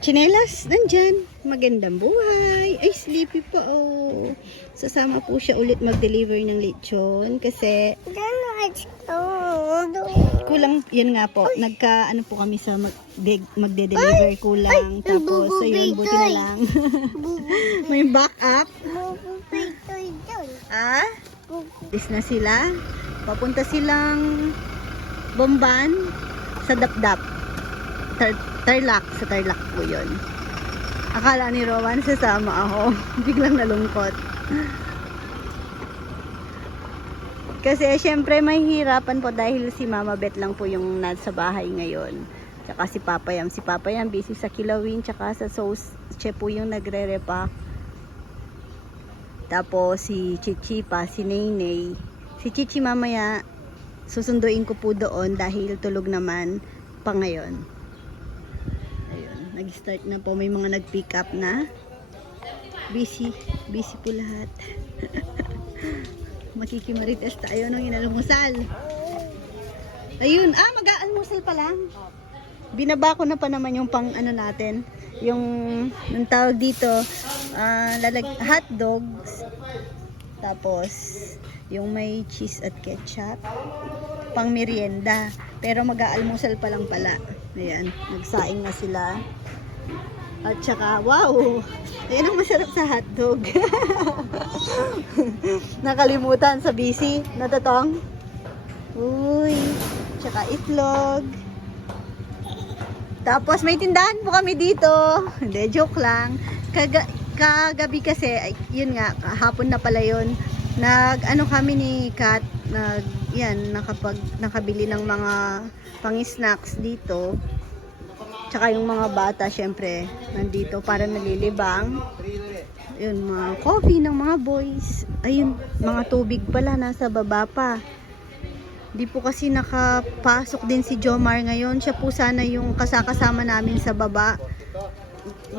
Chinelas, nandyan. Magandang buhay. Ay, sleepy pa, oh. Sasama po siya ulit mag-deliver ng lechon kasi kulang, yun nga po. Ano po kami sa magde-deliver, kulang. Tapos, ayun, buti na lang. May backup. Ah? Is na sila. Papunta silang Bomban sa Dapdap. Tarlac. Sa Tarlac po yun. Akala ni Rowan sasama ako. Biglang nalungkot. Kasi syempre may hirapan po dahil si Mama Beth lang po yung nasa bahay ngayon. Tsaka si Papa Yam. Si Papa Yam busy sa kilawin tsaka sa sauce. Siya po yung nagre-repack. Tapos si Chichi pa, si Naynay. Si Chichi mamaya susunduin ko po doon dahil tulog naman pa ngayon. Ayun, nag-start na po. May mga nag-pick up na. Busy po lahat. Makikimarites tayo nung inalmusal. Ayun, mag-aalmusal pa lang. Binaba ko na pa naman yung pang ano natin. Yung tawag dito, hot dogs. Tapos, yung may cheese at ketchup. Pang merienda. Pero mag-aalmusal pa lang pala. Ayan, nagsaing na sila. At saka, wow! Ayan ang masarap sa hotdog. Nakalimutan sa busy. Natatong? Uy! Tsaka itlog. Tapos may tindahan po kami dito. Hindi, joke lang. Kagabi kasi, yun nga, hapon na pala yun. Ano kami ni Kat, nakabili ng mga pang-snacks dito. Tsaka yung mga bata, syempre, nandito para nalilibang. Yun, mga coffee ng mga boys. Ayun, mga tubig pala, nasa baba pa. Di po kasi nakapasok din si Jomar ngayon. Siya po sana yung kasama namin sa baba.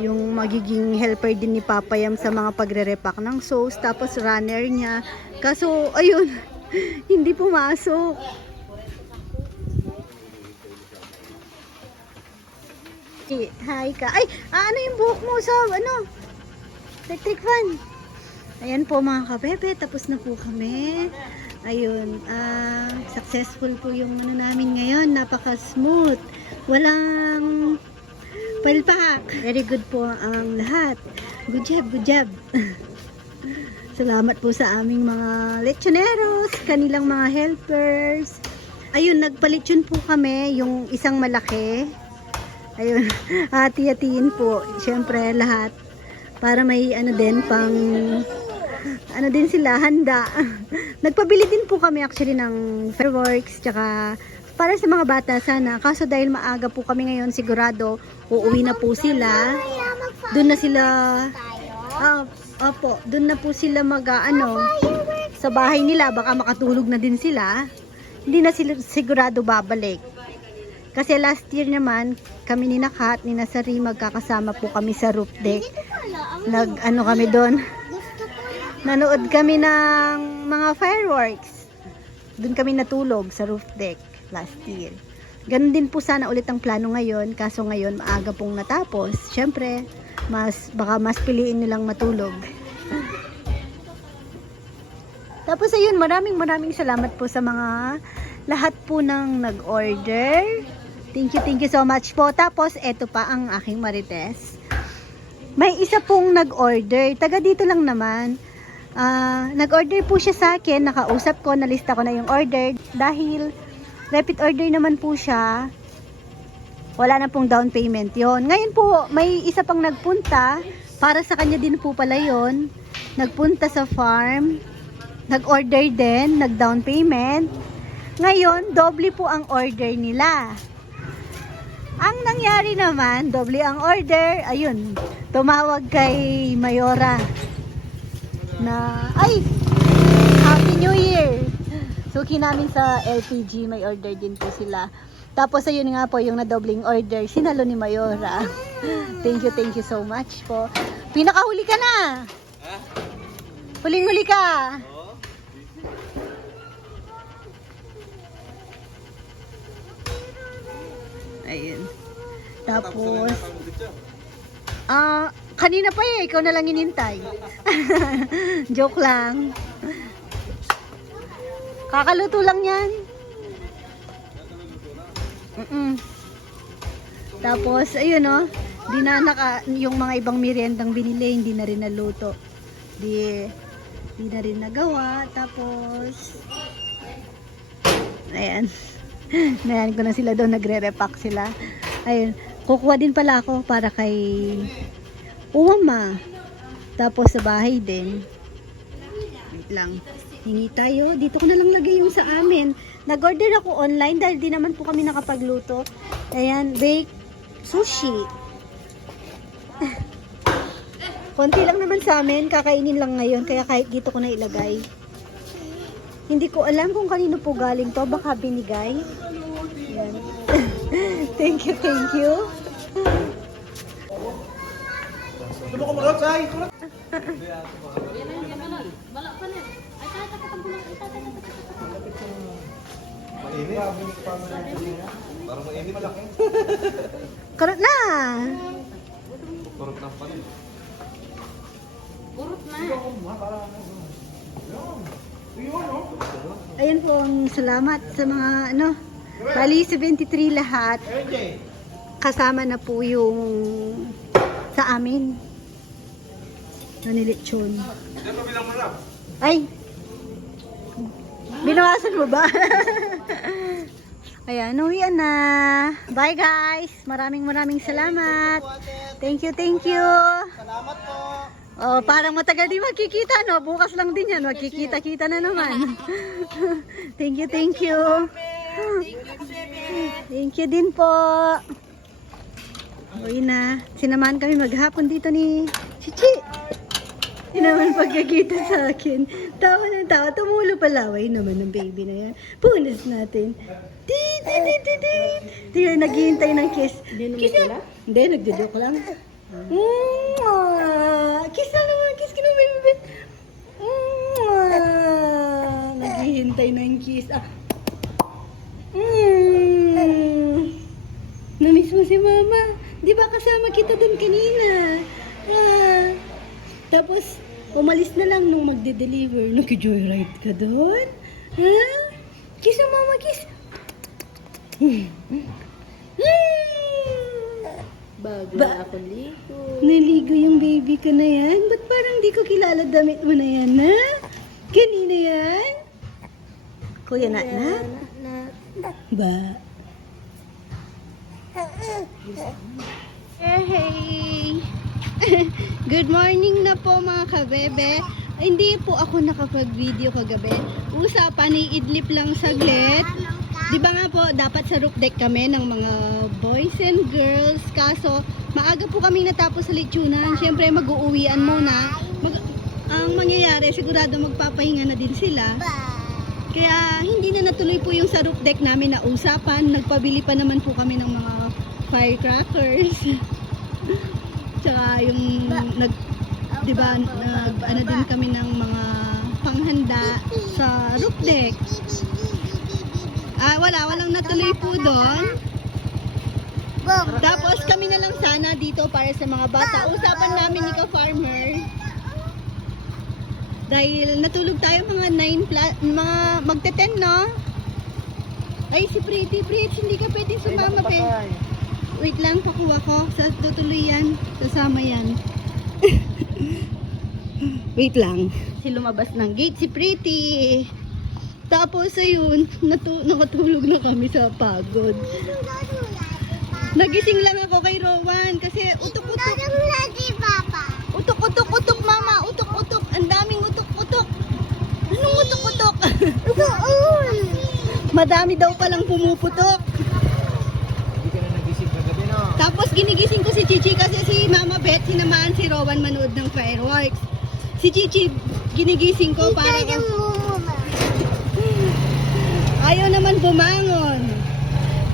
Yung magiging helper din ni Papa Yam sa mga pagre-repack ng sauce. Tapos runner niya. Kaso, ayun, hindi pumasok. Hi ka. Ay, ano yung buhok mo sa, electric fan. Ayan po mga kabebe, tapos na po kami. Ayun, successful po yung namin ngayon. Napaka-smooth. Walang palpak. Very good po ang lahat. Good job. Salamat po sa aming mga lechoneros, kanilang mga helpers. Ayun, nagpalechon po kami, yung isang malaki. Ayun, hati-hatiin po. Siyempre, lahat. Para may din sila, handa. Nagpabili din po kami actually ng fireworks, tsaka para sa mga bata sana. Kaso dahil maaga po kami ngayon, sigurado, uuwi na po sila. Doon na sila, doon na po sila sa bahay nila. Baka makatulog na din sila. Hindi na sila sigurado babalik. Kasi last year naman, kami ni Nakat, ni Nasari, magkakasama po kami sa roof deck. Kami doon. Nanood kami ng mga fireworks. Doon kami natulog sa roof deck last year. Ganun din po sana ulit ang plano ngayon. Kaso ngayon, maaga pong natapos. Siyempre, baka mas piliin nilang matulog. Tapos ayun, maraming salamat po sa mga lahat po ng nag-order. Thank you so much po. Tapos, eto pa ang aking Marites. May isa pong nag-order. Taga dito lang naman. Nag-order po siya sa akin. Nakausap ko, nalista ko na yung order. Dahil, repeat order naman po siya. Wala na pong down payment yon. Ngayon po, may isa pang nagpunta. Para sa kanya din po pala yon. Nagpunta sa farm. Nag-order din. Nag-down payment. Ngayon, doble po ang order nila. Ang nangyari naman, doble ang order. Ayun, tumawag kay Mayora na, Happy New Year! Suki namin sa LPG, may order din po sila. Tapos ayun nga po, yung nadobling order, sinalo ni Mayora. Thank you so much po. Pinakahuli ka na! Huling-huli ka! Ayun. Tapos, kanina pa eh, ikaw na lang inintay. Joke lang. Kakaluto lang yan. Tapos, ayun oh, di na yung mga ibang meriendang binili, hindi na rin naluto. Di na rin nagawa. Tapos, ayan. Nayan ko na sila doon, nagre-repack sila. Ayun, kukuha din pala ako para kay Uwama. Tapos sa bahay din. Wait lang. Hingi tayo. Dito ko na lang lagay yung sa amin. Nag-order ako online dahil di naman po kami nakapagluto. Ayan, bake sushi. Konti lang naman sa amin. Kakainin lang ngayon. Kaya kahit dito ko na ilagay. Hindi ko alam kung kanino po galing to. Baka binigay. Ayan. Thank you, thank you. Karot na! Ayan po, salamat sa mga bali 73 lahat. Kasama na po yung sa amin. Nanilitsyon. Ay! Binawasan mo ba? Ayan, uwian na. Bye guys! Maraming salamat. Thank you, thank you. Salamat po. Oh, parang matagal di magkikita, no? Bukas lang din yan. Magkikita-kita na naman. Thank you, thank you. Thank you din po. Uwi na. Sinamahan kami maghapon dito ni Chichi. Hindi naman pagkakita sa akin. Tawa ng tawa. Tumulo palaway naman ng baby na yan. Punas natin. Tingnan, naghihintay ng kiss. Kiss na? Hindi, nagdudok lang. Kiss na naman. Kiss ka na, baby. Naghihintay ng kiss. Namiss mo si mama. Di ba kasama kita dun kanina? Tapos, umalis na lang nung magde-deliver. Naki-joyride ka doon? Ha? Kiss ang mama, kiss. Bago na ako ligo. Naligo yung baby ko na yan? Ba't parang di ko kilala damit mo na yan, ha? Kanina yan? Kuya na. Ba? Hey! Good morning na po mga kabebe. Hindi po ako nakapag-video kagabi. Usapan ni idlip lang saglit. Di ba nga po, dapat sa roof deck kami ng mga boys and girls. Kaso, maaga po kami natapos sa lechonan. Siyempre, mag-uuwian muna. Ang mangyayari, sigurado magpapahinga na din sila. Kaya, hindi na natuloy po yung sa roof deck namin na usapan. Nagpabili pa naman po kami ng mga firecrackers. Tsaka yung di ba, ano din kami ng mga panghanda sa roof deck. Walang natuloy po doon. Tapos kami na lang sana dito para sa mga bata. Usapan namin ni ka-farmer. Dahil natulog tayo mga 9 plus, mga magte-10, no? Ay, si Pretty, hindi ka pwedeng sumama, pe. Wait lang, pakuha ko. Tutuloy yan. Sasama yan. Wait lang. Si lumabas ng gate, si Pretty. Tapos ayun, nakatulog na kami sa pagod. Nagising lang ako kay Rowan kasi utok-utok. Utok-utok, mama. Utok-utok. Ang daming utok-utok. Anong utok-utok? Madami daw palang pumuputok. Hindi ka na nagising kagabi, no? Tapos ginigising ko si Chichi kasi si Mama Beth sinamaan si Rowan manood ng fireworks. Si Chichi ginigising ko para ayaw naman bumangon.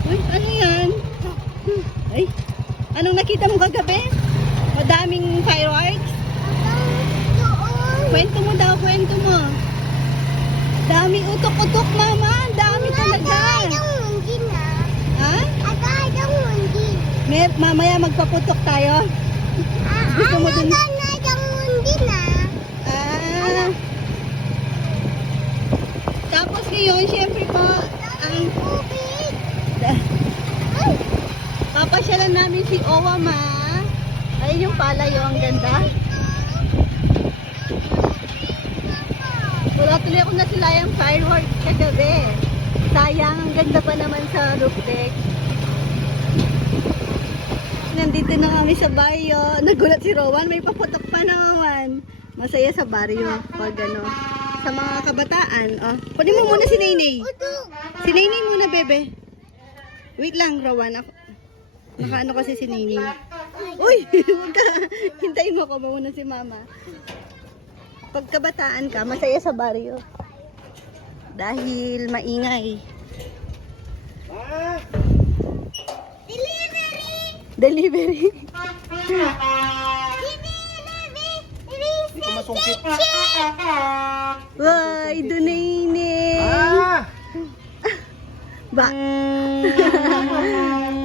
Uy, ano yan? Ay, anong nakita mo kagabi? Madaming fireworks? Kwento mo daw, kwento mo. Daming utok-utok, mama. Dami talaga. Ha? Mamaya magpaputok tayo. Gusto mo dun? Ah. Tapos ngayon, syempre po, ang papasyalan namin si Owama. Ayun yung palayo, ang ganda. Wala tuloy ako nasilayang fireworks kagabi. Sayang, ang ganda pa naman sa roof deck. Nandito na kami sa baryo. Nagulat si Rowan, may paputok pa naman. Masaya sa baryo pag ano, sa mga kabataan. Oh, kunin mo muna si Nainay. Si Nainay muna, bebe. Wait lang, Rowan. Nakaano kasi si Nainay. Uy, huwag ka. Hintayin mo ko muna si Mama. Pag kabataan ka, masaya sa baryo. Dahil maingay. Delivery. Hindi ko masungkit. Why, Dunayne. Ba?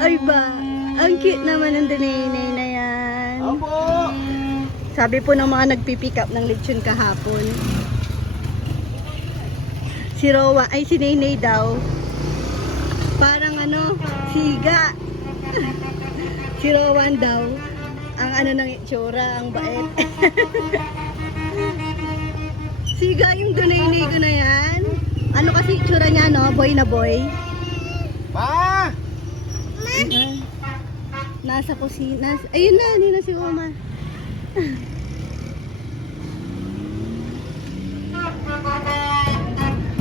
Ay ba? Ang cute naman ng Dunayne na yan. Opo. Sabi po ng mga nagpipick up ng lechon kahapon. Si Rowa, ay si Nainay daw. Parang ano, siga. Si Rowan daw. Ang ano ng itsura, ang bait. Siga yung Dunayne ko na yan. Ano kasi itsura niya, no? Boy na boy. Pa! Nasa kusina. Ayun na, hindi na si Oma.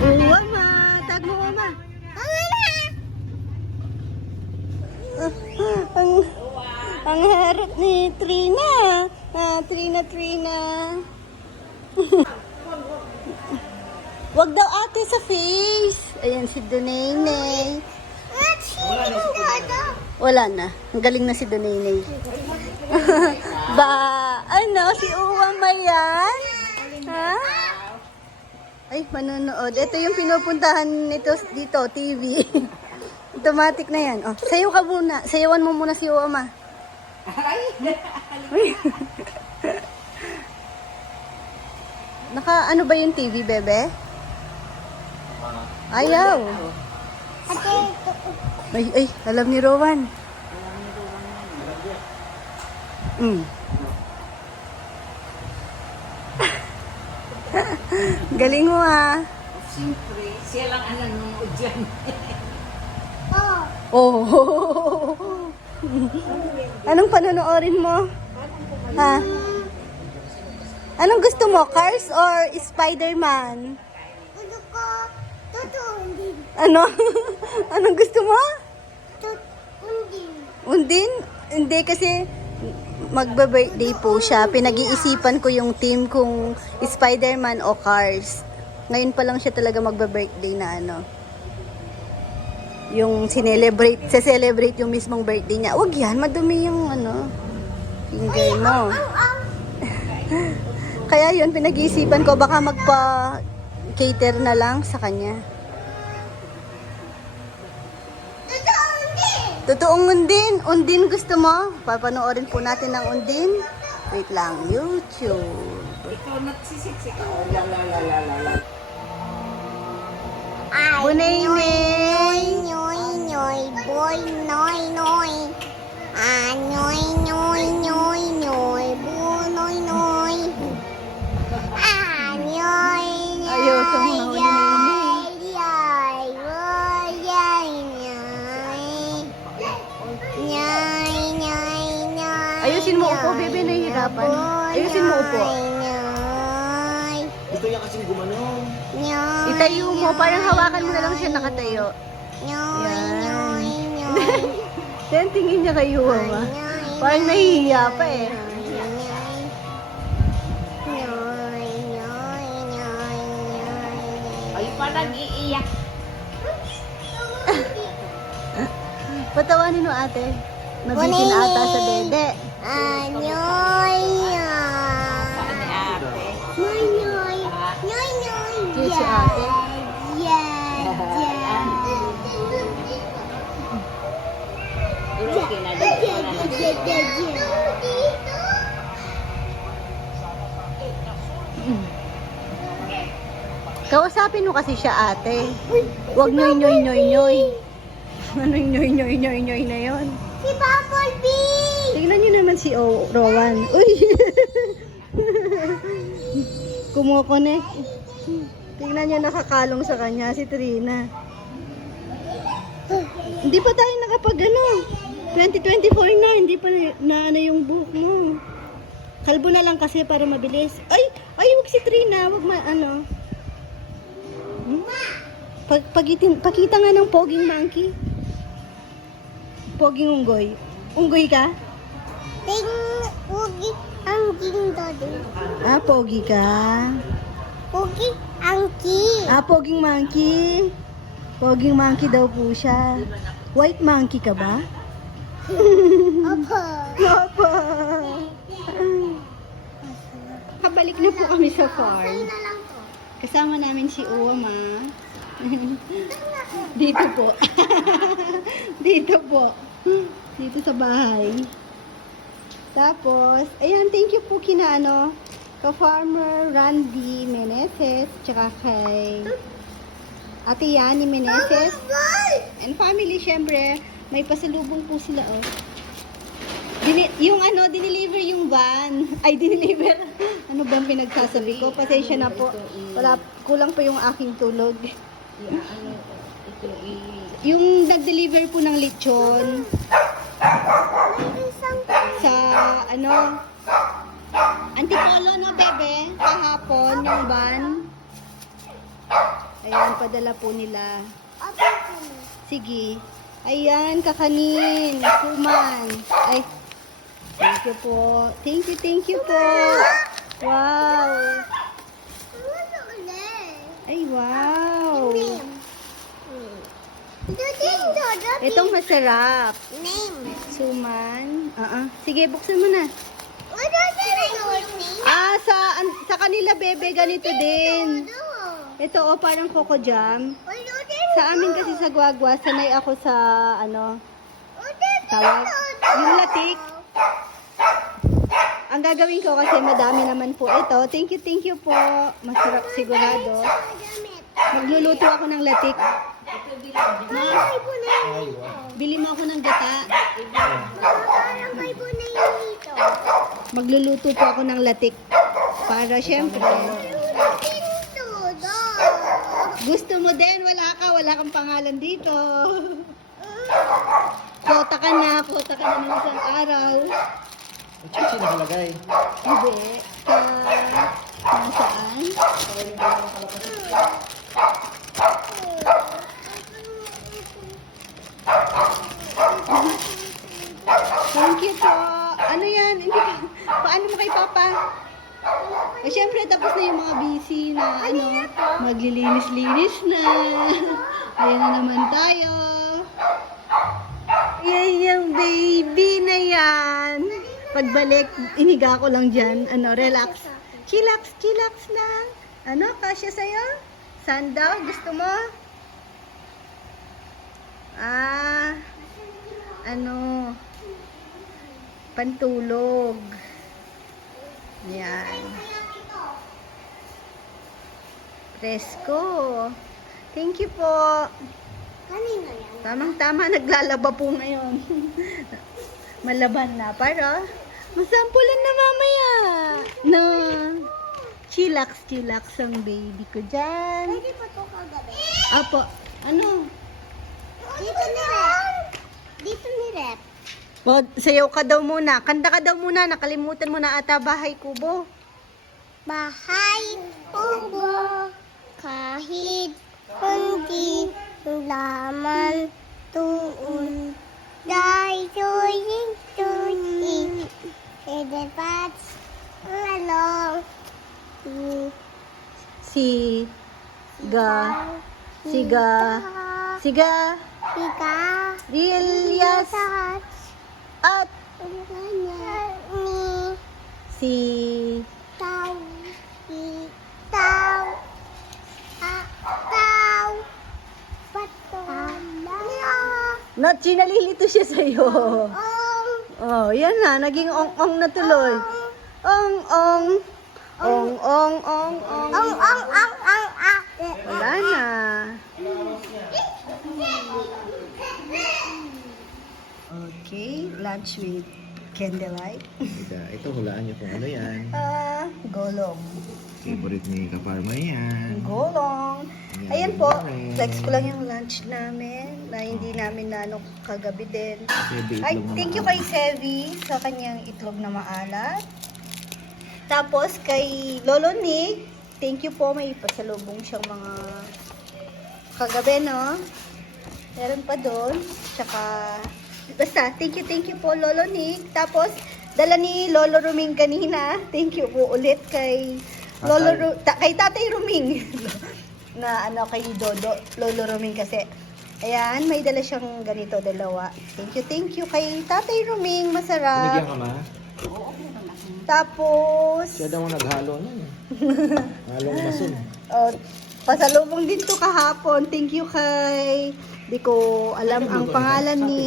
Oma, tag mo Oma. Ang harap ni Trina. Trina. Wag daw ate sa face. Ayan si Dunayne. Wala na. Ang galing na si Dunayne. Ba, ano, si Uwang Mayan? Ha? Ay, manonood. Ito yung pinupuntahan nito dito, TV. Automatic na yan. Oh, sayo ka muna. Sayawan mo muna si Uwama. Naka, ano ba yung TV, bebe? Ayaw. Ay, alam ni Rowan. Galing mo ah. Siyempre, siya lang ang nanonood dyan. Oh. Anong panonoorin mo? Ha? Anong gusto mo? Cars or Spider-Man? Ano? Anong gusto mo? Undin? Hindi kasi magba-birthday po siya. Pinag-iisipan ko yung team kung Spider-Man o Cars. Ngayon pa lang siya talaga magba-birthday na ano. Yung celebrate yung mismong birthday niya. Wag yan, madumi yung ano, finger mo. Kaya yun, pinag-iisipan ko, baka magpa-cater na lang sa kanya. Totoong Undin. Undin gusto mo? Papanoorin po natin ng Undin. Wait lang, YouTube. Ikaw nagsisiksik. Bunayne. Boy, noy, noy. Noy, noy, noy, noy. Bunoy, noy. Noy, noy. Ayaw sa mga Bunayne. Ayusin mo upo, bebe, nahihirapan. Ayusin mo upo. Gusto niya kasing gumanong. Itayo mo, parang hawakan mo na lang siya nakatayo. Yan, tingin niya kay Yuwa. Parang nahihiya pa eh. Ay pa nag-iiyak. Patawanin mo ate. Mabitin ata sa dede. Cute si ate. Kausapin mo kasi siya, ate. Huwag nyoy, nyoy, nyoy, nyoy. Ano yung nyoy, nyoy, nyoy, nyoy na yun? Si Bumblebee! Tignan nyo naman si Rowan. Uy! Kumukunik. Tignan nyo nakakalong sa kanya, si Trina. Hindi pa tayo nakapag 2024 na, hindi pa na ano yung buhok mo. Kalbo na lang kasi para mabilis. Ay, wag si Trina, wag ano. Pakita nga ng poging monkey. Poging unggoy. Unggoy ka? Ugi ang dado. Ah, pogi ka. Ugi ang ki. Ah, poging monkey. Poging monkey daw po siya. White monkey ka ba? Opo. Papa. Kabalik na po kami sa farm. Na lang to. Kasama namin si Uwama. Dito po. Dito po. Dito sa bahay. Tapos, ayan, thank you po kina ka-farmer Randy Meneses, tsaka kay Ate Yani Meneses. And family, syempre, may pasalubong po sila, oh. Dineliver yung van. Ay, dineliver. Ano ba ang pinagsasabi ko? Pasensya na po. Kulang pa yung aking tulog. Yung nag-deliver po ng lechon sa Antipolo, no, bebe? Kahapon, yung van. Ayan, padala po nila. Sige. Ayan, kakanin. Kuman. Ay, thank you po. Thank you po. Wow. Ay, wow. Itong masarap. Name. Suman. Sige, buksan mo na. What is name? Ah, sa kanila, bebe, ganito din. Ito, parang coco jam. Sa amin kasi sa Guagua, sanay ako sa, tawag, yung latik. Ang gagawin ko kasi madami naman po ito. Thank you po. Masarap sigurado. Magluluto ako ng latik. Bili mo ako ng gata. Magluluto po ako ng latik. Para syempre, gusto mo din, wala kang pangalan dito. Kota ka na ng isang araw. Chichi nakalagay. Hindi. Nasaan? Thank you po. Ano yan? Hindi ka, paano mo kay Papa? Eh, syempre, tapos na yung mga busy na, maglilinis-linis na. Ayan na naman tayo. Yan yung baby na yan. Pagbalik, iniga ko lang dyan. Relax. Chillax lang. Kasya sa'yo? Sandal, gusto mo? Pantulog. Yan. Presko. Thank you po. Kanino yan? Tamang-tama, naglalaba po ngayon. Malaban na para masampulan na mamaya. Na chillax ang baby ko dyan. Pwede pa to kagabi? Apo, Dito ni Rep. Dito ni Rep. O, sayaw ka daw muna. Kanta ka daw muna. Nakalimutan mo na ata bahay kubo. Bahay kubo kahit hindi laman tuon. Dahil tuyin dapat along Siga. Sika Rilyas at ni si tao Not nalilito siya sa'yo. Oh, yan na. Naging ong-ong na tuloy. Ong-ong. Ong-ong, ong-ong. Ang. Wala na. Okay, lunch with candlelight. Ito, hulaan niyo kung ano yan. Golong. Favorite ni Kaparma yan. Golong. Yan. Ayan po, flex ko lang yung lunch namin na hindi namin nanok kagabi din. Sebe, Ay, itlog na thank you maalat. kay Sevi sa kanyang itlog na maalat. Tapos kay Lolo Nick, thank you po, may pasalubong siyang mga kagabi, no? Meron pa doon. Tsaka, basta, thank you po Lolo Nick. Tapos, dala ni Lolo Ruming kanina. Thank you po ulit kay kay Tatay Ruming. Na ano, kay Dodo, Lolo Ruming kasi. Ayan, may dala siyang ganito, dalawa. Thank you kay Tatay Ruming. Masarap. Binigyan ka ma? Tapos, Siya daw ang naghalo nun. Halong masun. oh, pasalubong din to kahapon. Thank you kay, di ko alam ang pangalan ni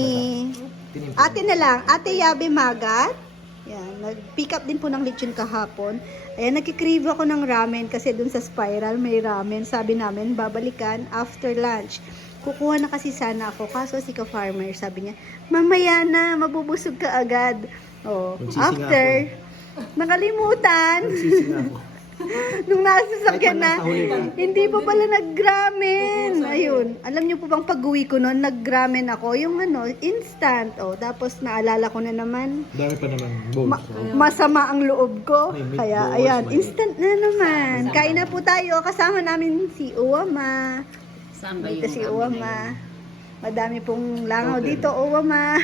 Ate na lang, Ate Yabe Magat. Yan, nag-pick up din po ng lechon kahapon. Ayan, nagkikrave ako ng ramen kasi dun sa Spiral may ramen. Sabi namin, babalikan after lunch. Kukuha na kasi sana ako. Kaso si ka-farmer, sabi niya, mamaya na, mabubusog ka agad. Oh, Nagsisi nga after, nakalimutan. Nagsisi nga ako. Nung nasasakyan na, Kahit pa nasa huli ka. hindi pa pala nag-ramen. Ayun. Alam niyo po bang pag-uwi ko noon, nag-ramen ako. Yung ano, instant. Oh, tapos naalala ko na naman, Dami pa naman bowls. masama ang loob ko. May meatballs, Kaya, ayan, may- instant na naman. Kain na po tayo. Kasama namin si Uwama. Samba Dito yung si amin Uwama. Madami pong langaw dito, Uwama.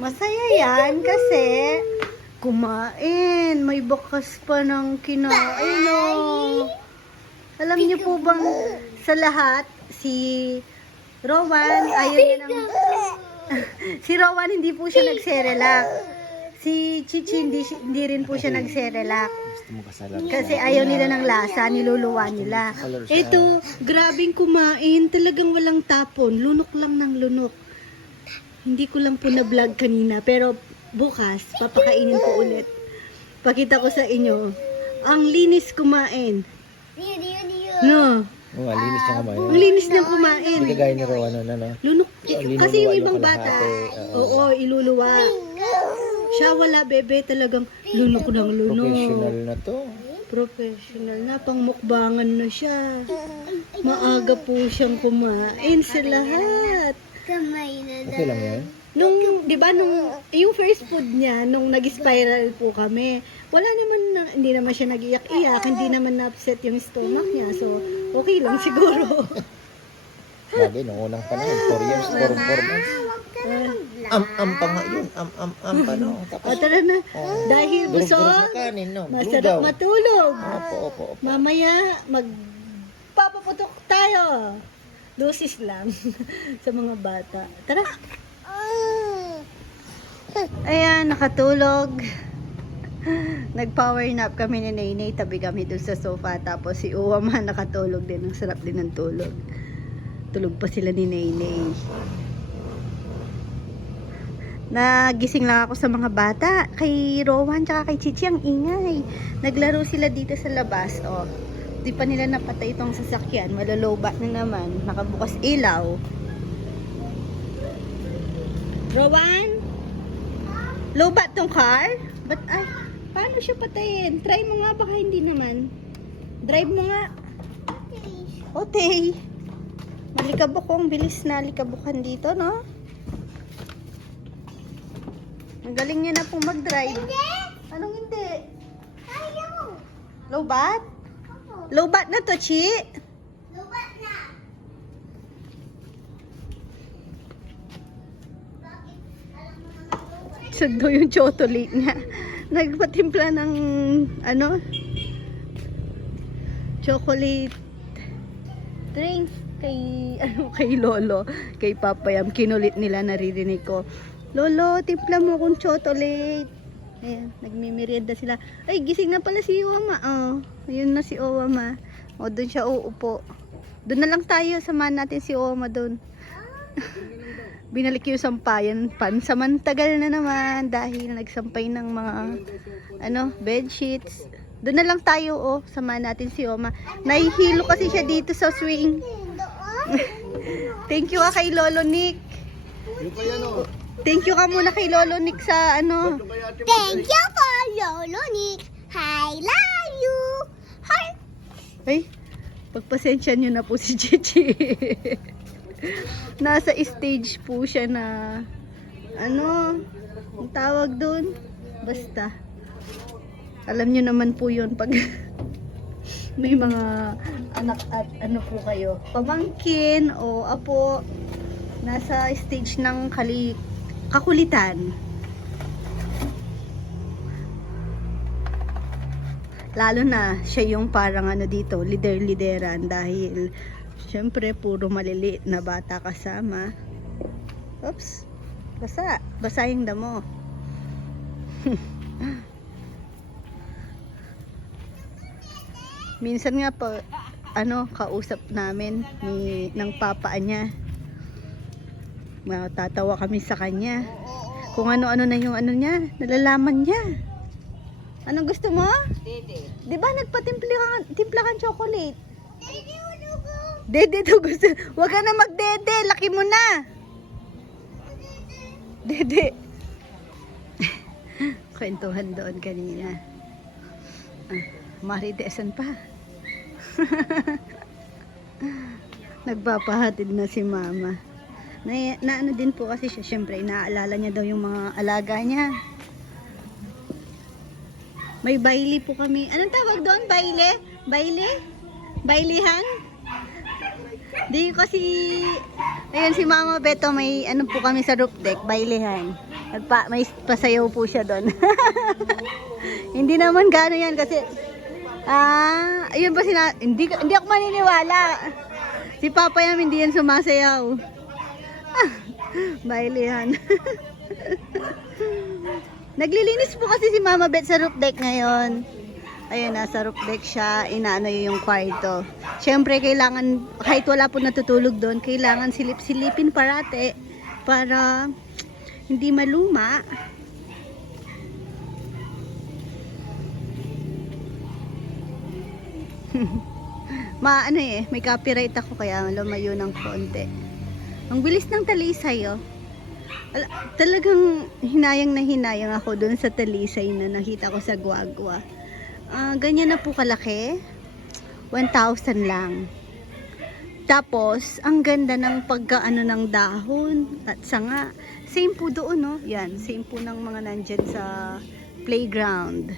Masaya yan kasi kumain. May bakas pa ng kinain. Oh. Alam niyo po bang sa lahat, si Rowan, ayaw niya ng... si Rowan hindi po siya nagserelak. Si Chichi hindi rin po siya nagserelak. Gusto mo kasalan. Kasi ayaw nila ng lasa, niluluwa nila. Ito, grabing kumain. Talagang walang tapon. Lunok lang ng lunok. Hindi ko lang po na-vlog kanina. Pero bukas, papakainin ko ulit. Pakita ko sa inyo. Ang linis kumain. No? Oo, linis na kamay. Ang linis niyang kumain. Hindi kagaya ni Rowan ano, no? Lunok. Linuluwa Kasi yung yung ibang kalahati, bata, oo. oo, iluluwa. Siya wala, bebe. Talagang lunok ng lunok. Professional na to. Professional na, pang mukbangan na siya. Maaga po siyang kumain sa lahat. Kamay na Okay lang yan? Nung, di ba, nung, yung first food niya, nung nag-spiral po kami, wala naman, hindi naman siya nag-iyak-iyak, hindi naman na-upset yung stomach niya. So, okay lang siguro. Bagay, nung unang panahon, 4 years, 4 months. Pa nga yun, pa no. O, Tapos, tara na. Dahil durog-durog busog, na kanin, no? masarap Lugaw. matulog. Opo. Mamaya, magpapaputok tayo. Dosis lang sa mga bata. Tara. Ayan, nakatulog. Nag-power nap kami ni Nainay. Tabi kami dun sa sofa. Tapos si Uwama nakatulog din. Ang sarap din ng tulog. Tulog pa sila ni Nainay. Nagising lang ako sa mga bata. Kay Rowan tsaka kay Chichi ang ingay. Naglaro sila dito sa labas. Oh. Di pa nila napatay itong sasakyan. Malalobat na naman. Nakabukas ilaw. Rowan? Lobat tong car? But ay, paano siya patayin? Try mo nga, baka hindi naman. Drive mo nga. Okay. Malikabok kong bilis na likabukan dito, no? Ang galing niya na pong mag-drive. Anong hindi? Lobat? Lobat na to, Chi? Sagdo yung chocolate niya. Nagpatimpla ng ano? Chocolate drinks kay Lolo, kay Papayam. Kinulit nila, naririnig ko. Lolo, timpla mo kong chocolate. Ayan, nagmimerienda sila. Ay, gising na pala si Uwama. Oh, ayun na si Uwama. O, doon siya uupo. Doon na lang tayo, samahan natin si Oma doon. Binalik yung sampayan, pansamantagal na naman dahil nagsampay ng mga bed sheets. Doon na lang tayo, samahan natin si Oma. Nahihilo kasi siya dito sa swing. Thank you kay Lolo Nick. Thank you ka muna kay Lolo Nick sa Thank you for Lolo Nick. I love you. Hi. Ay, pagpasensya nyo na po si Chichi. Nasa stage po siya na ang tawag doon? Basta. Alam nyo naman po yun pag may mga anak at po kayo. Pamangkin o apo nasa stage ng kakulitan. Lalo na siya yung parang dito, lideran dahil syempre puro maliliit na bata kasama. Oops. Basa yung damo. Minsan nga po kausap namin ng papa niya. Matatawa kami sa kanya. Kung ano-ano na yung niya, nalalaman niya. Anong gusto mo? Dede. Di ba nagpatimpla kang chocolate? Dede to gusto. Huwag ka na magdede. Laki mo na. Dede. Kwentuhan doon kanina. Maritesan pa. Nagpapahatid na si mama. Na din po kasi siya. Siyempre, inaalala niya daw yung mga alaga niya. May baile po kami. Anong tawag doon? Baile? Bailehan? Di kasi, ayun si Mama Beto, may po kami sa roof deck, bailehan. May pasayaw po siya doon. Hindi naman gano'n yan kasi, ayun pa hindi ako maniniwala. Si Papa yan, hindi yan sumasayaw. Bailehan. Naglilinis po kasi si Mama Bet sa roof deck ngayon. Ayun, nasa roof deck siya, inaano yung kwarto. Siyempre, kailangan, kahit wala po natutulog doon, kailangan silip-silipin parate para hindi maluma. May copyright ako kaya lumayo ng konti. Ang bilis ng talisay, Talagang hinayang na hinayang ako doon sa talisay na nakita ko sa Guagua. Ganyan na po kalaki. 1,000 lang. Tapos, ang ganda ng pagkaano ng dahon at sanga. Same po doon, no? Yan, same po ng mga nandyan sa playground.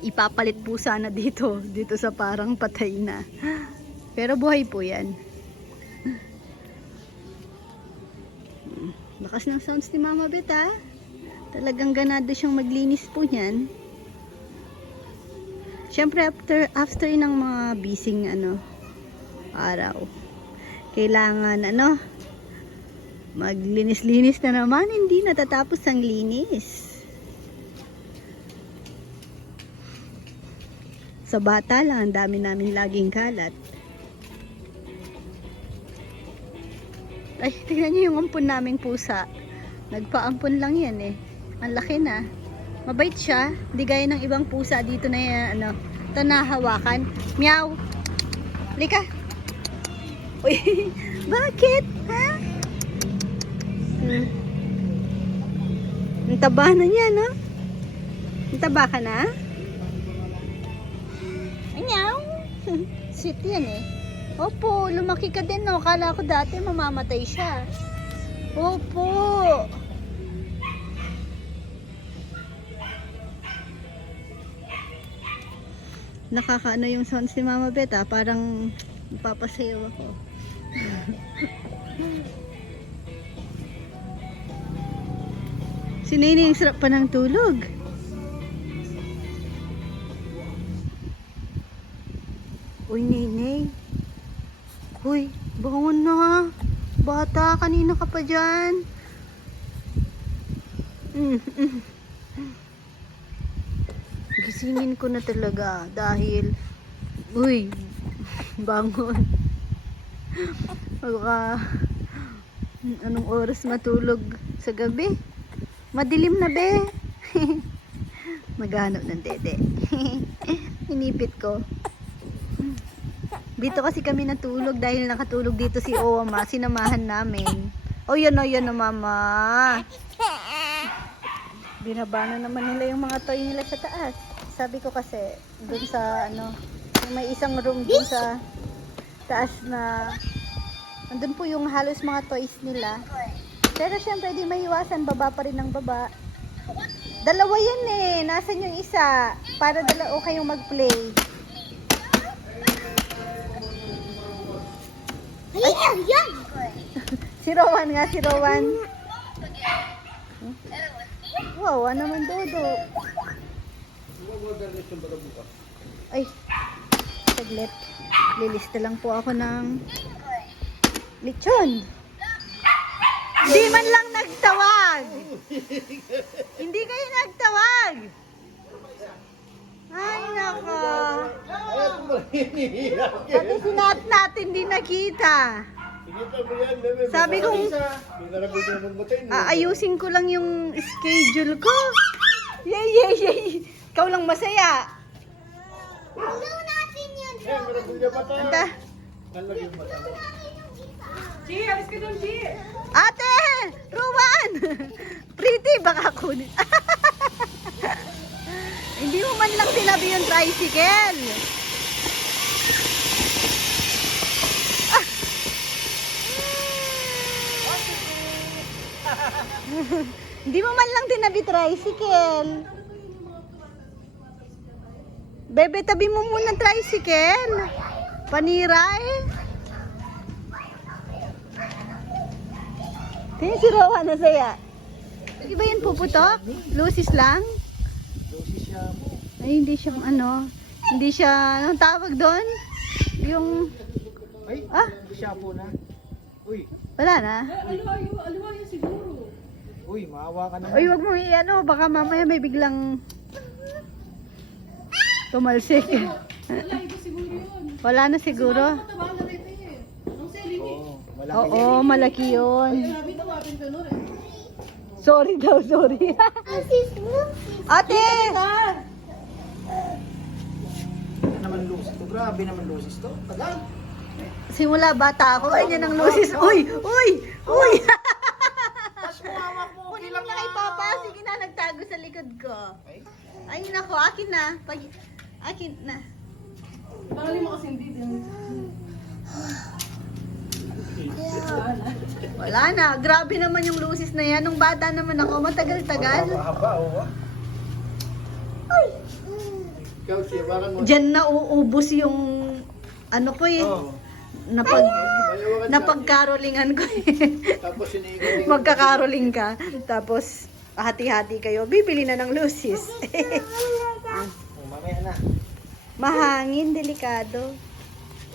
Ipapalit po sana dito sa parang patay na. Pero buhay po yan. Lakas ng sounds ni Mama Bet, Talagang ganado siyang maglinis po niyan. Siyempre after ng mga busy araw. Kailangan maglinis-linis na naman, hindi natatapos ang linis. Sa bata lang, ang dami namin laging kalat. Ay, tingnan niyo yung ampun naming pusa. Nagpaampun lang yan Ang laki na. Mabait siya. Hindi gaya ng ibang pusa dito na yan, tanahawakan. Meow. Lika. Uy, bakit? Ha? Ang taba na niya, no? Ang taba ka na? Meow. Sweet yan Opo, lumaki ka din, no? Kala ko dati mamamatay siya. Opo. Nakakaano yung sounds ni Mama Bet, parang papasayaw ako. Si Nene, yung sarap pa ng tulog. Uy, Nene. Uy, bangon na. Bata, kanina ka pa dyan. Gisingin ko na talaga dahil, Bangon. Anong oras matulog sa gabi? Madilim na be. Maghanap ng dede. Inipit ko. Dito kasi kami natulog dahil nakatulog dito si Oma. Sinamahan namin. O yun na mama. Binaba na naman nila yung mga toy nila sa taas. Sabi ko kasi dun sa may isang room dun sa taas na andun po yung halos mga toys nila. Pero syempre di maiwasan, baba pa rin ang baba. Dalawa yan eh. Nasaan yung isa? Para dalawa kayong mag-play. Si Rowan nga, si Rowan. Wow, ano naman Dodo. Ay, saglit. Lilista lang po ako ng lechon. Hindi man lang nagtawag. Hindi kayo nagtawag. Ay, nako. Pati sinat natin di nakita. Sabi kong aayusin ko lang yung schedule ko. Yay. Ikaw lang masaya. Anta. Ate! Rowan! Pretty, baka kunin. Hindi mo man lang sinabi yung tricycle. Hindi mo man lang tinabi tricycle. Bebe, tabi mo muna tricycle. Panira eh. Tingnan si Rowan na saya. Di ba yan puputok? Lucis lang? Ay, hindi siya hindi siya, anong tawag doon? Yung, Shapo na. Uy, wala na. Aliwayo siguro. uy, maawa ka na. Ay, wag mo baka mamaya may biglang tumalsik. Aliwayo siguro yun. Wala na siguro. Mataba na rin eh. Ang selling eh. Malaki. Oo, malaki yun. Sabi tawagin ko nun eh. Sorry daw, sorry. Ate! Naman lusis to. Grabe naman lusis to. Tagal. Simula bata ako, ganyan ang lusis. Uy! Tapos mawawak mo. Kunin mo na kay Papa. Sige na, nagtago sa likod ko. Ay, nako, akin na. Akin na. Parang mo kasi hindi din. Wala na. Grabe naman yung lusis na yan. Nung bata naman ako, matagal-tagal. Haba, oo. Ikaw, siya, parang mo. Diyan na uubos yung ko eh. Oo. Napagkarolingan ko eh. Tapos sinigaling. Magkakaroling ka. Tapos, hati-hati kayo. Bibili na ng lusis. Mamaya na. Mahangin, delikado.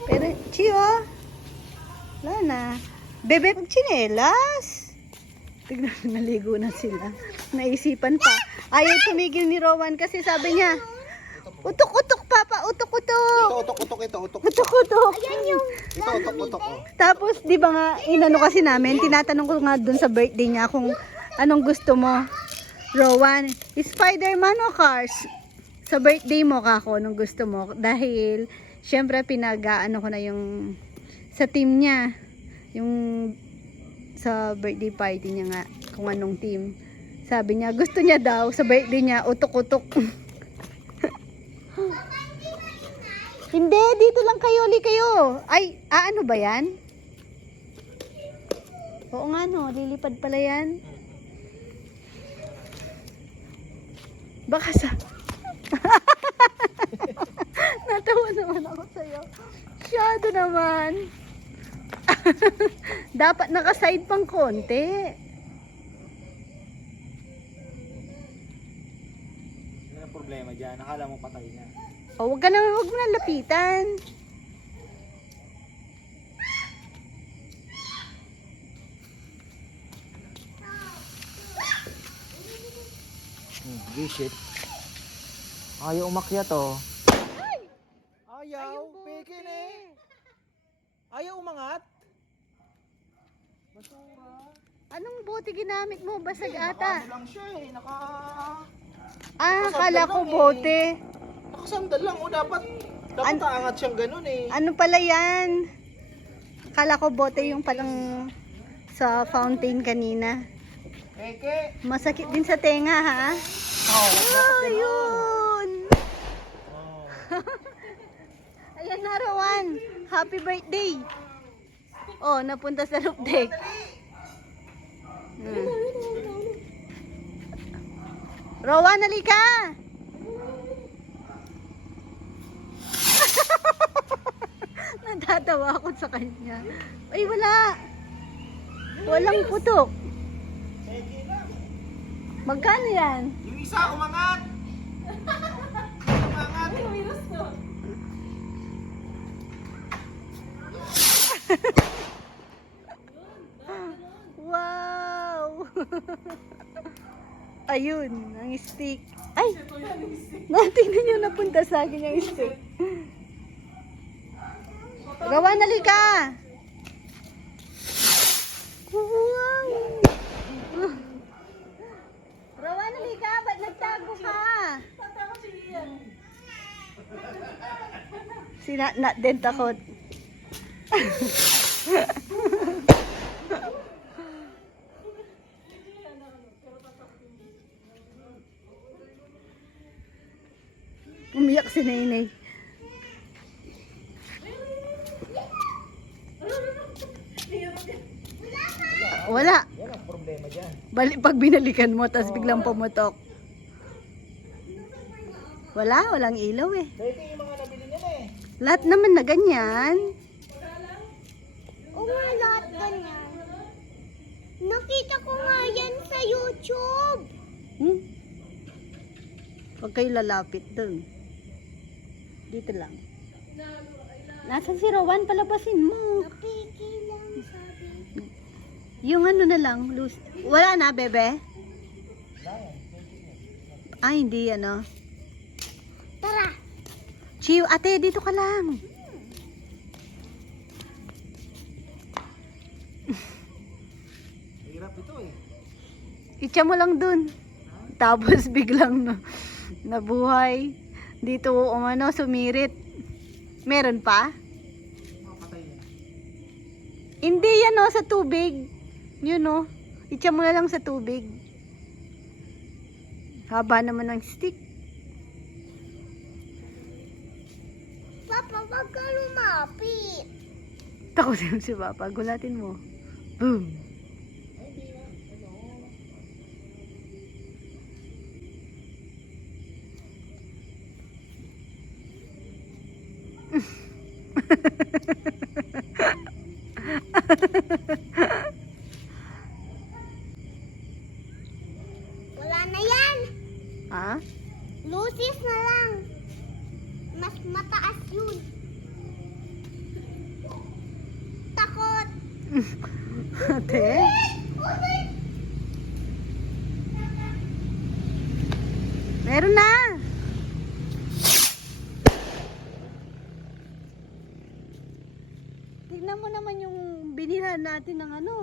Pero, Chio, wala na. Bebe, tsinelas. Tignan, naligo na sila. Naisipan pa. Ayaw tumigil ni Rowan kasi sabi niya, utok-utok, Papa, utok-utok. Utok. Utok-utok. Ito, utok. Tapos, di ba nga, inano kasi namin, tinatanong ko nga dun sa birthday niya kung anong gusto mo. Rowan, Spider-Man o Cars? Sa birthday mo kako, anong gusto mo? Dahil, syempre, pinag-ano ko na yung sa team niya. Yung sa birthday party niya nga, kung anong team. Sabi niya, gusto niya daw, sa birthday niya, utok-utok. Hindi, dito lang kayo, kayo. Ay, ano ba yan? Oo nga no, lilipad pala yan. Baka sa... Natawa naman ako sa'yo. Masyado naman. Dapat naka-side pang konti. Ano ang problema dyan? Nakala mo patay na. O, wag mo na lapitan. Visit. Ayaw umakyat oh. Ayaw, pekin eh. Basura. Anong bote ginamit mo? Basag ata. Ano lang siya eh, Ah, akala ko lang eh. bote. nakasandal lang o dapat aangat siyang ganun eh. Ano pala yan? Akala ko bote yung palang sa fountain kanina. Eke. Masakit din sa tenga, ha? Oh, dapat ganun. Ayun! Oh. Ayan na, Rowan. Happy birthday! Oh, napunta sa roof deck. Rowan, halika! Natatawa ako sa kanya. Ay, wala! Walang putok. Magkano yan? Yung isa umangat. Umangat. Wow! Ayun, ang stick. Ay! Natingnan nyo napunta sa akin yung stick. Rowan, halika! Wow! Rowan, halika! Ba't nagtago ka? Si Nat din takot. Umiyak si Nenay. Wala. Yan ang problema dyan. Balik pag binalikan mo, tapos biglang pumutok. Wala, walang ilaw eh. Ito yung mga nabili niya na eh. Lahat naman na ganyan. Oo nga, lahat ganyan. Nakita ko nga yan sa YouTube. Hmm? Huwag kayo lalapit dun. Dito lang. Nasaan si Rowan? Palabasin mo. Napiki lang, sabi. Yung ano na lang, loose. Wala na, bebe? Ah, hindi ano. Tara. Chiw, ate, dito ka lang. Hirap ito eh. Itcha mo lang dun. Tapos biglang nabuhay. Dito, umano, sumirit. Meron pa? Makapatay na. Hindi yan o, sa tubig. Yun o. Itcha mo na lang sa tubig. Haba naman ng stick. Papa, wag ka lumapit. Takot yun si Papa. Gulatin mo. Boom. Wala na yan. Ha? Lucis na lang. Mas mataas yun. Takot. Ate? Meron na. Tignan mo naman yung binila natin ng ano.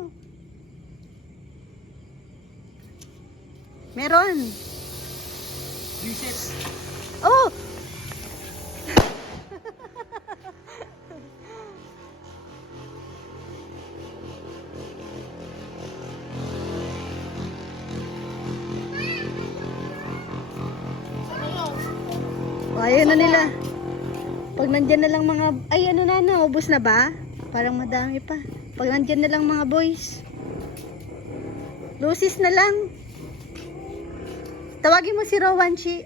Meron. Reset. Oh! Ayaw na nila. Pag nandyan na lang mga... Ay, ano na, naubos na ba? Parang madami pa. Pag nandyan na lang mga boys. Lucis na lang. Tawagin mo si Rowan, Chi.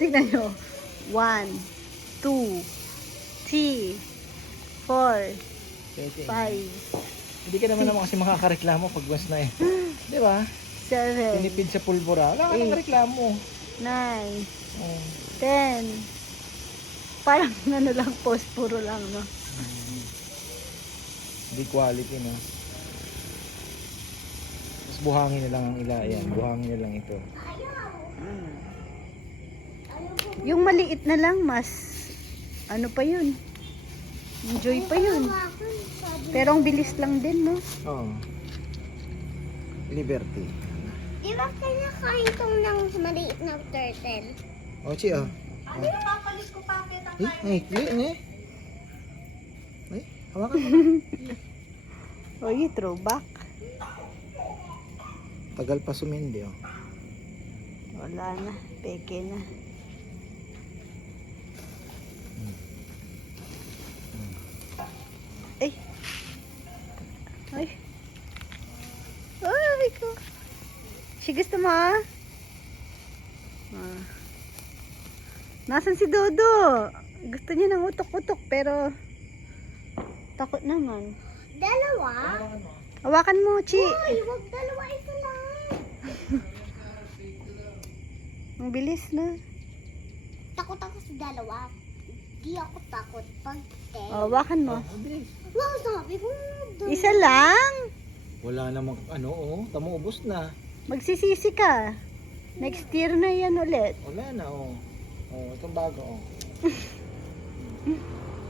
Tignan nyo. 1, 2, 3, 4, Pwede. 5, Hindi ka naman kasi makakareklamo pag once na eh. Di ba? 7, Tinipid sa pulbura. Wala ka nang reklamo. 9, Oh. 10. Parang ano lang, post puro lang, no? Hindi quality no. Mas buhangin na lang ang ila. Ayan, buhangin na lang ito. Yung maliit na lang, mas ano pa yun? Enjoy pa yun. Sabi Pero ang bilis lang din, no? Oh. Liberty. Di ba kinakain tong ng maliit na turtle? Oh, Chi, oh. Ano yung papalis ko pakit ang Ay, clean eh. Ay, hawakan mo na. Oy, throwback. Tagal pa sumindi, oh. Wala na, peke na. Ay. Ay. Ay, ko. Si gusto mo, ah? Ah. Nasaan si Dodo? Gusto niya ng utok-utok, pero takot naman. Dalawa? Hawakan mo, Chi. Uy, wag dalawa, isa lang. Ang bilis na. Takot ako sa dalawa. Di ako takot pag Oh, hawakan mo. Wow, sabi ko. Isa lang. Wala namang ano, oh. Tamo, ubos na. Magsisisi ka. Next year na yan ulit. Wala na, oh. Oh, itong bago, oh.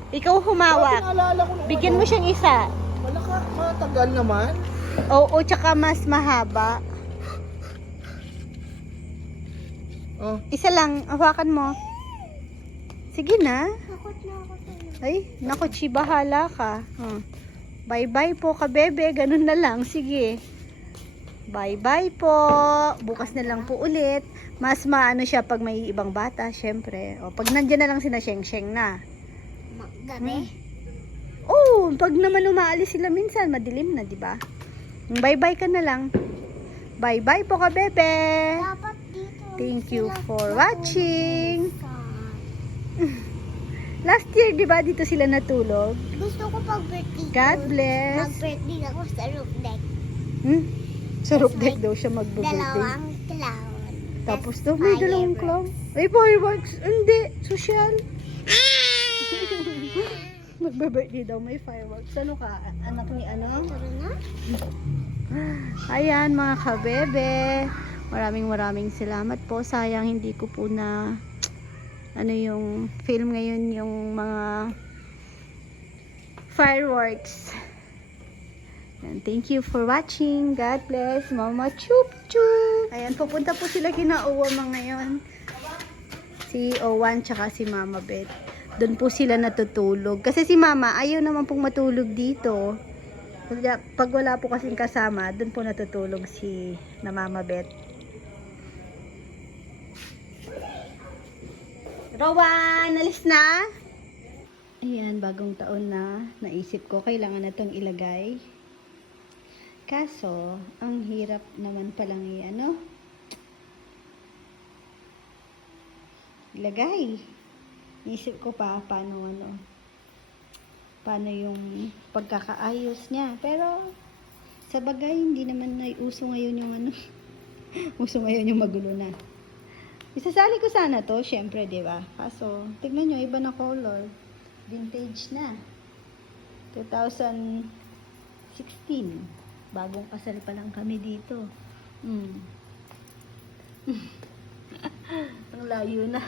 Ikaw humawak. Naalala ko nung Bigyan mo ano, siyang isa. Wala ka, matagal naman. Oo, tsaka mas mahaba. Oh, Isa lang, hawakan mo. Sige na. Takot na ako sa'yo. Ay, naku, Chi, bahala ka. Bye-bye po ka, bebe. Ganun na lang. Sige. Bye-bye po. Bukas na lang po ulit. Mas maano siya pag may ibang bata, syempre. O, pag nandyan na lang sina Sheng-Sheng na. Gabi? Oh, pag naman umaalis sila minsan, madilim na, di ba? Bye-bye ka na lang. Bye-bye po ka, bebe. Dapat dito. Thank you sila for natulog watching. sa- Last year, di ba, dito sila natulog? Gusto ko pag birthday God bless. Mag-birthday ako sa roof deck. Sa roof deck daw siya mag-birthday. Dalawang clown. Tapos daw may dalawang clown. Ay, fireworks. Hindi, social. Magbe-birthday daw, may fireworks. Ano ka? Anak ni ano? Tara na. Ayan, mga kabebe. Maraming salamat po. Sayang hindi ko po na ano yung film ngayon, yung mga fireworks. And thank you for watching. God bless. Mama Chup Chup. Ayan, pupunta po sila kina Owama ngayon. Si Owan tsaka si Mama Beth. Doon po sila natutulog. Kasi si Mama ayaw naman pong matulog dito. Kaya pag wala po kasing kasama, doon po natutulog si na Mama Beth. Rowan, alis na? Ayan, bagong taon na. Naisip ko, kailangan na itong ilagay. Kaso, ang hirap naman palang ilagay. Isip ko pa, paano yung pagkakaayos niya. Pero, sa bagay, hindi naman na uso ngayon yung uso ngayon yung magulo na. Isasali ko sana to, syempre, di ba? Kaso, tignan nyo, iba na color. Vintage na. 2016. Bagong kasal pa lang kami dito. Ang layo na.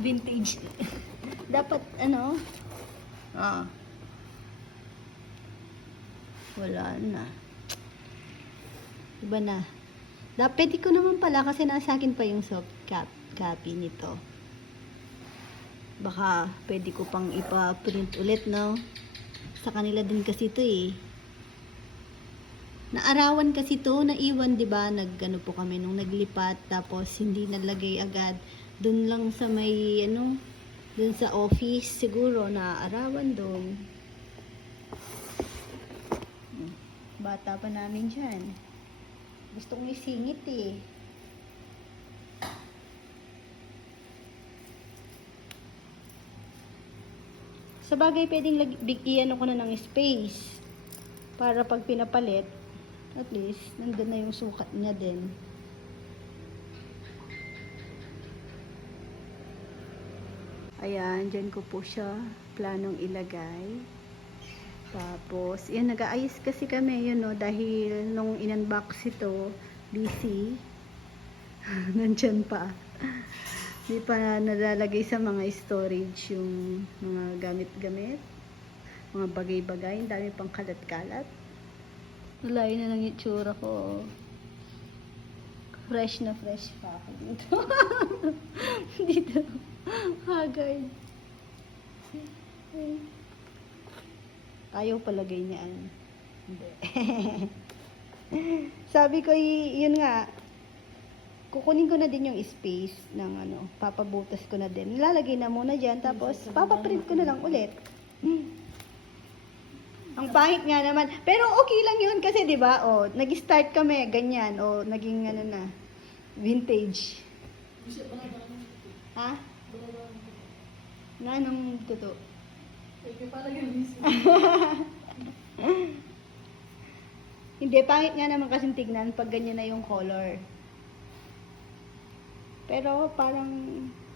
Vintage. Dapat, wala na. Iba na. Pwede ko naman pala kasi nasa akin pa yung soft copy nito. Baka pwede ko pang ipa-print ulit, no? Sa kanila din kasi ito eh. Naarawan kasi to, naiwan, 'di ba? Nagano po kami nung naglipat tapos hindi nalagay agad. Doon lang sa may doon sa office siguro naarawan doon. Bata pa namin diyan. Gusto kong isingit eh. Sa bagay pwedeng bigyan ko na ng space para pag pinapalit at least nandun na yung sukat niya din. Ayan, dyan ko po siya planong ilagay. Tapos, yan, nag-aayos kasi kami, yun, no, dahil nung in-unbox ito, busy. Nandyan pa. Di pa nalalagay sa mga storage yung mga gamit-gamit. mga bagay-bagay. Ang dami pang kalat-kalat. Layo na lang yung itsura ko. Fresh na fresh pa ako dito. Dito. Hagay. Ayaw palagay niyan. Hindi. Sabi ko, yun nga, kukunin ko na din yung space ng ano, papabutas ko na din. Nilalagay na muna dyan, tapos papaprint ko na lang ulit. Ang pangit nga naman. Pero okay lang yun kasi, di ba? O, nag-start kami, ganyan. O, naging ano na, vintage. Ha? Na, anong totoo? Ikaw pala yung mismo. Hindi, pangit nga naman kasing tignan pag ganyan na yung color. Pero parang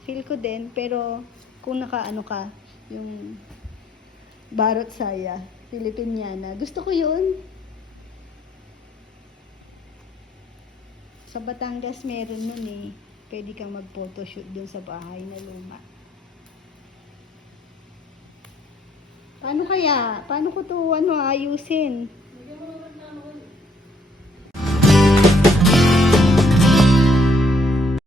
feel ko din, pero kung nakaano ka, yung Barot Saya, Filipiniana, gusto ko yun. Sa Batangas meron nun eh. Pwede kang mag-photoshoot dun sa bahay na luma. Paano kaya? Paano ko to ayusin?